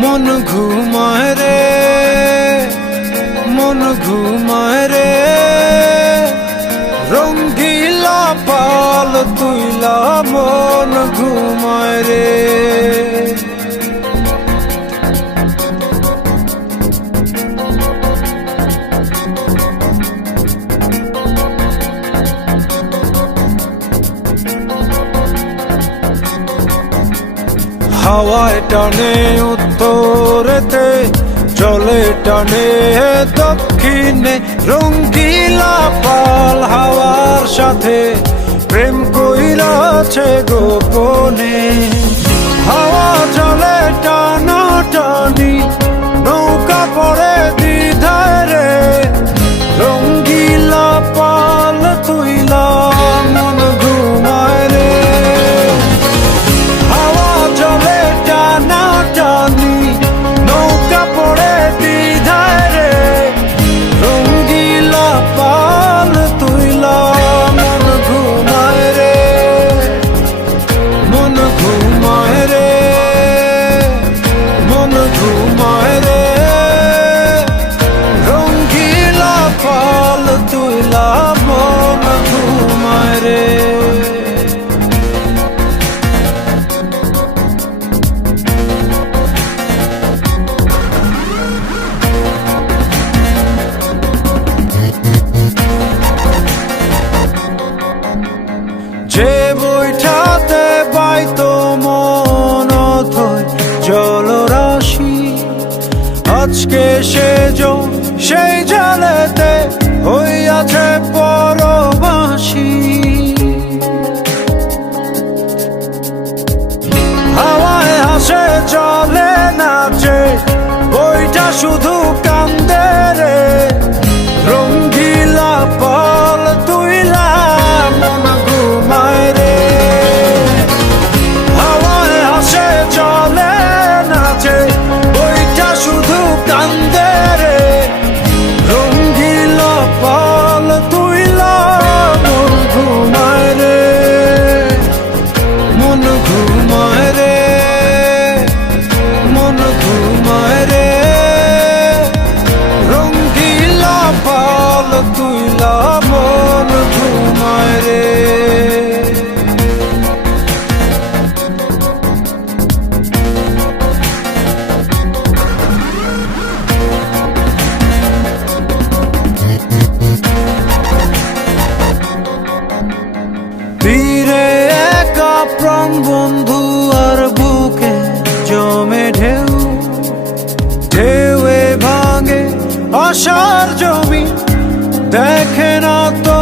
মন ঘুমায় রে, মন ঘুমায় রে, রঙ্গিলা পাল তুইলা মন ঘুমায় রে। হাওয়ায় টানে উত্তরেতে, জলে টানে দক্ষিণে, রঙ্গিলা পাল হাওয়ার সাথে প্রেম কইরাছে গোপনে। হাওয়া জলে টানা টানি, নৌকা পড়ে দ্বিধায় রে, রঙ্গিলা পাল তুইলা মন ঘুমায় রে। হাওয়া জলে টানা টানি, নৌকা পড়ে দ্বিধায় রে, রঙ্গিলা পাল তুইলা মন ঘুমায় রে, মন ঘুমায় রে, মন ঘুমায় রে, রঙ্গিলা পাল তুইলা মন ঘুমায় রে। যে বৈঠাতে বাইতো মন অথই জলরাশি, আজকে সেই জলেতে হইয়াছে পরবাসী। হাওয়ায় হাসে চলে নাচে, বইটা শুধু কান্দে রে, রঙ্গিলা পাল তুইলা মন ঘুমায় রে। হাওয়ায় হাসে চলে নাচে, বইটা শুধু কান্দে রে, রঙ্গিলা পাল তুইলা মন ঘুমায় রে, মন ঘুমায় রে, মন ঘুমায় রে, রঙ্গিলা পাল তুইলা মন ঘুমায় রে। তীরে একা প্রাণ বন্ধু আর বুকে জমে ঢেউ, ঢেউয়ে ভাঙে আশার জমি, দেখে না তো